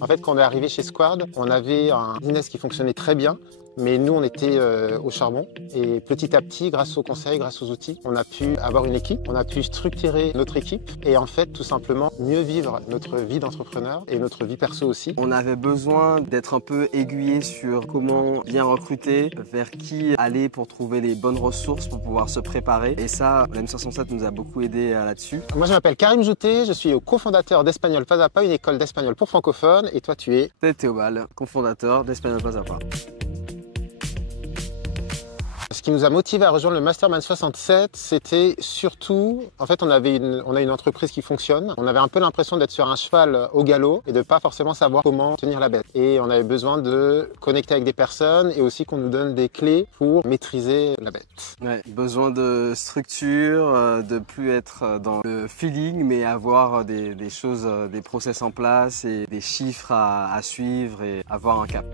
En fait, quand on est arrivé chez Squared, on avait un business qui fonctionnait très bien, mais nous, on était au charbon. Et petit à petit, grâce aux conseils, grâce aux outils, on a pu avoir une équipe, on a pu structurer notre équipe et en fait, tout simplement, mieux vivre notre vie d'entrepreneur et notre vie perso aussi. On avait besoin d'être un peu aiguillé sur comment bien recruter, vers qui aller pour trouver les bonnes ressources pour pouvoir se préparer. Et ça, la M67 nous a beaucoup aidé là-dessus. Moi, je m'appelle Karim Jouté, je suis cofondateur d'Espagnol Pas à Pas, une école d'espagnol pour francophones. Et toi, tu es? C'est Théobald, cofondateur d'Espagnol Pas à Pas. Ce qui nous a motivé à rejoindre le Mastermind 67, c'était surtout, en fait, on a une entreprise qui fonctionne. On avait un peu l'impression d'être sur un cheval au galop et de pas forcément savoir comment tenir la bête. Et on avait besoin de connecter avec des personnes et aussi qu'on nous donne des clés pour maîtriser la bête. Ouais, besoin de structure, de plus être dans le feeling, mais avoir des choses, des process en place et des chiffres à suivre et avoir un cap.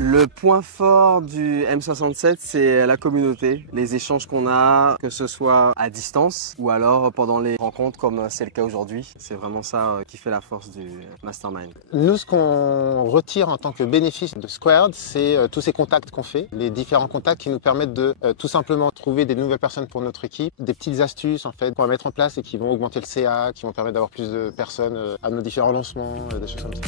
Le point fort du M67, c'est la communauté, les échanges qu'on a, que ce soit à distance ou alors pendant les rencontres comme c'est le cas aujourd'hui. C'est vraiment ça qui fait la force du Mastermind. Nous, ce qu'on retire en tant que bénéfice de Squared, c'est tous ces contacts qu'on fait, les différents contacts qui nous permettent de tout simplement trouver des nouvelles personnes pour notre équipe, des petites astuces en fait qu'on va mettre en place et qui vont augmenter le CA, qui vont permettre d'avoir plus de personnes à nos différents lancements, des choses comme ça.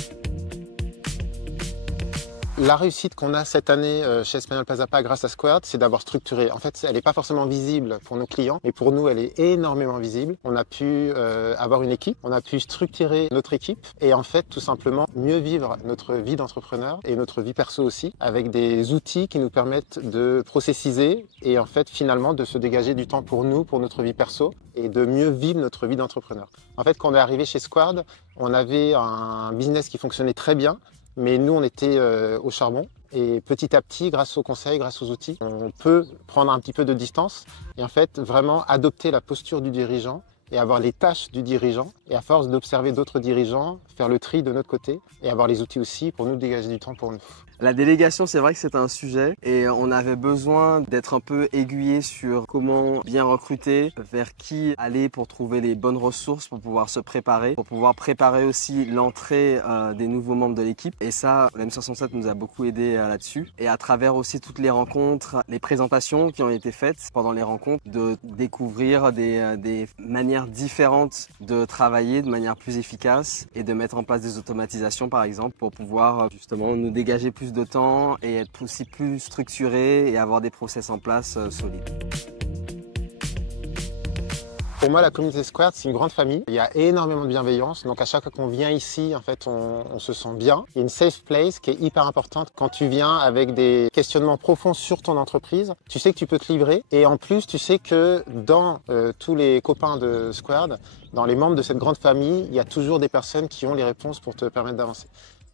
La réussite qu'on a cette année chez Espagnol Pas à Pas grâce à Squared, c'est d'avoir structuré. En fait, elle n'est pas forcément visible pour nos clients, mais pour nous, elle est énormément visible. On a pu avoir une équipe, on a pu structurer notre équipe et en fait, tout simplement, mieux vivre notre vie d'entrepreneur et notre vie perso aussi, avec des outils qui nous permettent de processiser et en fait, finalement, de se dégager du temps pour nous, pour notre vie perso et de mieux vivre notre vie d'entrepreneur. En fait, quand on est arrivé chez Squared, on avait un business qui fonctionnait très bien, mais nous, on était au charbon. Et petit à petit, grâce aux conseils, grâce aux outils, on peut prendre un petit peu de distance et en fait vraiment adopter la posture du dirigeant et avoir les tâches du dirigeant. Et à force d'observer d'autres dirigeants, faire le tri de notre côté et avoir les outils aussi pour nous dégager du temps pour nous. La délégation, c'est vrai que c'est un sujet et on avait besoin d'être un peu aiguillé sur comment bien recruter, vers qui aller pour trouver les bonnes ressources pour pouvoir se préparer, pour pouvoir préparer aussi l'entrée des nouveaux membres de l'équipe. Et ça, la M67 nous a beaucoup aidé là-dessus. Et à travers aussi toutes les rencontres, les présentations qui ont été faites pendant les rencontres, de découvrir des manières différentes de travailler de manière plus efficace et de mettre en place des automatisations par exemple pour pouvoir justement nous dégager plus de temps et être aussi plus structuré et avoir des process en place solides. Pour moi, la communauté Squared, c'est une grande famille. Il y a énormément de bienveillance. Donc, à chaque fois qu'on vient ici, en fait, on se sent bien. Il y a une safe place qui est hyper importante. Quand tu viens avec des questionnements profonds sur ton entreprise, tu sais que tu peux te livrer. Et en plus, tu sais que dans tous les copains de Squared, dans les membres de cette grande famille, il y a toujours des personnes qui ont les réponses pour te permettre d'avancer.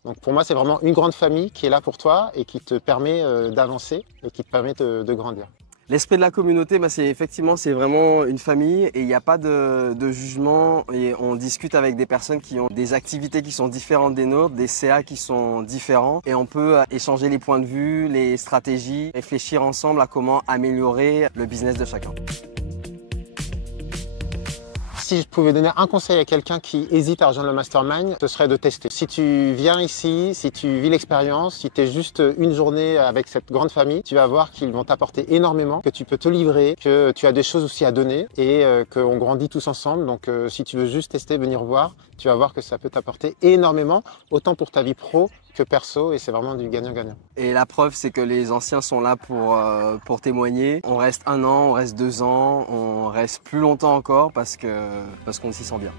Donc pour moi, c'est vraiment une grande famille qui est là pour toi et qui te permet d'avancer et qui te permet de grandir. L'esprit de la communauté, c'est vraiment une famille et il n'y a pas de jugement et on discute avec des personnes qui ont des activités qui sont différentes des nôtres, des CA qui sont différents et on peut échanger les points de vue, les stratégies, réfléchir ensemble à comment améliorer le business de chacun. Si je pouvais donner un conseil à quelqu'un qui hésite à rejoindre le Mastermind, ce serait de tester. Si tu viens ici, si tu vis l'expérience, si tu es juste une journée avec cette grande famille, tu vas voir qu'ils vont t'apporter énormément, que tu peux te livrer, que tu as des choses aussi à donner et qu'on grandit tous ensemble. Donc si tu veux juste tester, venir voir, tu vas voir que ça peut t'apporter énormément, autant pour ta vie pro que perso et c'est vraiment du gagnant-gagnant. Et la preuve, c'est que les anciens sont là pour témoigner. On reste 1 an, on reste 2 ans, on reste plus longtemps encore parce qu'on s'y sent bien.